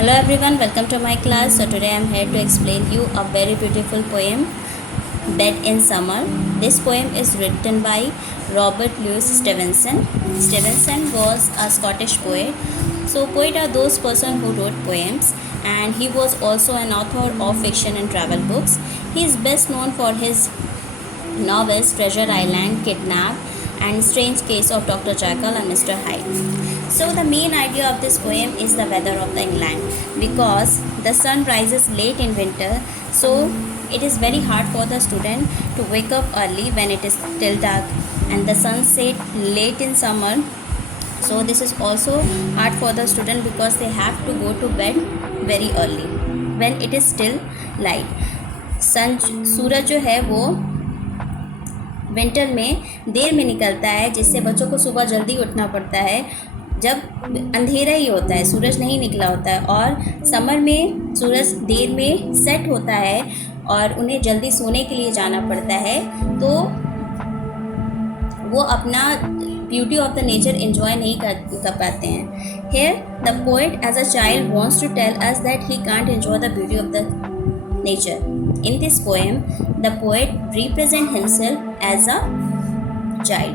Hello everyone, welcome to my class. So today I am here to explain you a very beautiful poem, Bed in Summer. This poem is written by Robert Louis Stevenson. Stevenson was a Scottish poet. So poet are those person who wrote poems, and he was also an author of fiction and travel books. He is best known for his novels Treasure Island, Kidnap, and Strange Case of Dr. Jekyll and Mr. Hyde. So the main idea of this poem is the weather of the England, because the sun rises late in winter, so it is very hard for the student to wake up early when it is still dark, and the sun set late in summer. So this is also hard for the student because they have to go to bed very early when it is still light. सन सूरज जो है वो winter में देर में निकलता है, जिससे बच्चों को सुबह जल्दी उठना पड़ता है जब अंधेरा ही होता है, सूरज नहीं निकला होता है। और समर में सूरज देर में सेट होता है और उन्हें जल्दी सोने के लिए जाना पड़ता है, तो वो अपना beauty of the nature enjoy नहीं कर पाते हैं। Here the poet as a child wants to tell us that he can't enjoy the beauty of the nature. In this poem, the poet represent himself as a child.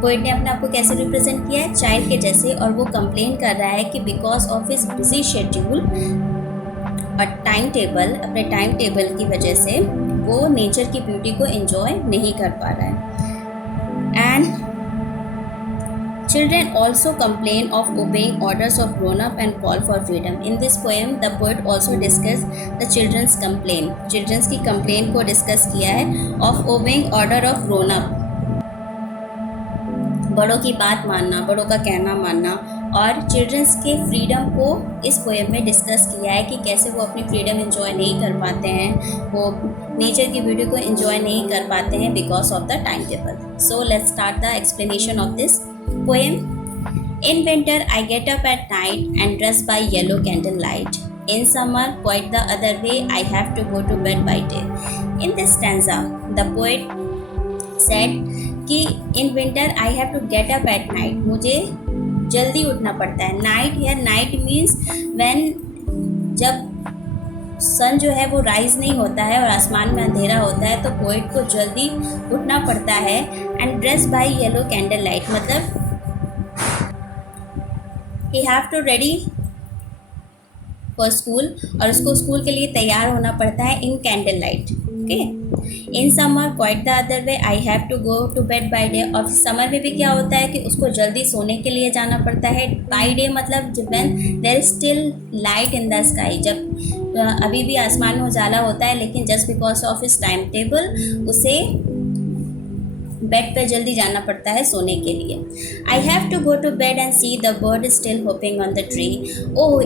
Poet ने अपने आप को कैसे represent किया है? Child के जैसे। और वो कंप्लेन कर रहा है कि because of his busy schedule और टाइम टेबल, अपने टाइम टेबल की वजह से वो नेचर की ब्यूटी को एंजॉय नहीं कर पा रहा है। And children also complain of obeying orders of grown-up and call for freedom. In this poem, the poet also discussed the children's complaint. Children's की complaint को discuss किया है of obeying order of grown-up. बड़ों की बात मानना, बड़ों का कहना मानना, और चिल्ड्रंस के फ्रीडम को इस पोएम में डिस्कस किया है कि कैसे वो अपनी फ्रीडम एंजॉय नहीं कर पाते हैं, वो नेचर की ब्यूटी को एंजॉय नहीं कर पाते हैं because of the time table. So let's start the explanation of this poem. In winter, I get up at night and dress by yellow candlelight. In summer, quite the other way, I have to go to bed by day. In this stanza, the poet said कि in winter I have to get up at night. मुझे जल्दी उठना पड़ता है. Night here, night means when जब सन जो है वो राइज नहीं होता है और आसमान में अंधेरा होता है, तो पोइट को जल्दी उठना पड़ता है. And dress by yellow candle light, मतलब he have to ready for school, और उसको स्कूल के लिए तैयार होना पड़ता है in candle light. Okay. In summer quite the other way, I have to go to bed by day. और समर में भी क्या होता है कि उसको जल्दी सोने के लिए जाना पड़ता है. बाय डे मतलब when there is still light in the sky, जब अभी भी आसमान में उजाला होता है, लेकिन just because of his time table उसे बेड पे जल्दी जाना पड़ता है सोने के लिए. I have to go to bed and see the bird still hopping on the tree. Oh,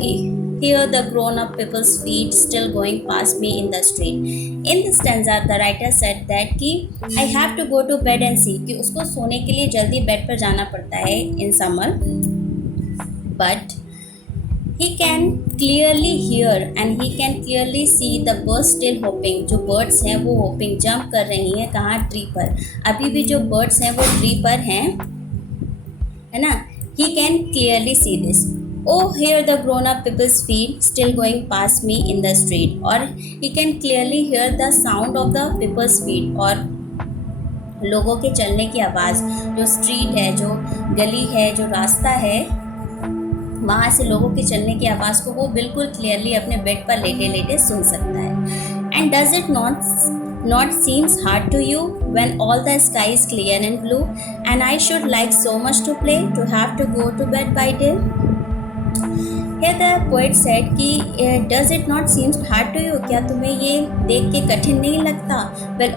hear the grown-up people's feet still going past me in the street. In this stanza, the writer said that कि I have to go to bed and see, कि उसको सोने के लिए जल्दी bed पर जाना पड़ता है in summer, but he can clearly hear and he can clearly see the birds still hopping. जो birds हैं वो hopping jump कर रही हैं, कहाँ? ट्री पर. अभी भी जो birds हैं वो ट्री पर हैं, है ना? He can clearly see this. Oh, hear the grown-up people's feet still going past me in the street. और he can clearly hear the sound of the people's feet, और लोगों के चलने की आवाज़, जो स्ट्रीट है, जो गली है, जो रास्ता है, वहाँ से लोगों के चलने की आवाज़ को वो बिल्कुल क्लियरली अपने बेड पर लेटे लेटे सुन सकता है. And does it not seems hard to you when all the sky is clear and blue, and I should like so much to play to have to go to bed by day? Here the poet said कि does it not seem hard to you, क्या तुम्हें ये देख के कठिन नहीं लगता? when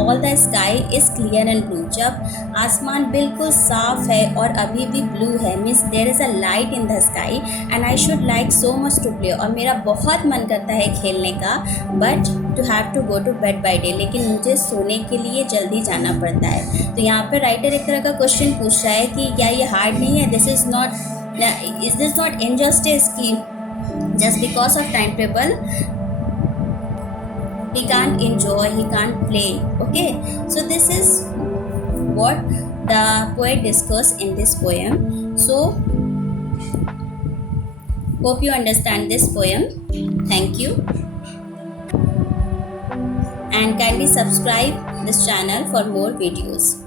all the sky is clear and blue, जब आसमान बिल्कुल साफ है और अभी भी ब्लू है, means there is a light in the sky and I should like so much to play, और मेरा बहुत मन करता है खेलने का, but to have to go to bed by day, लेकिन मुझे सोने के लिए जल्दी जाना पड़ता है. तो यहाँ पे राइटर एक तरह का क्वेश्चन पूछ रहा है कि क्या ये हार्ड नहीं है? Is this not injustice कि just because of time table he can't enjoy, he can't play. Okay, so this is what the poet discussed in this poem. So Hope you understand this poem. Thank you, and kindly subscribe this channel for more videos.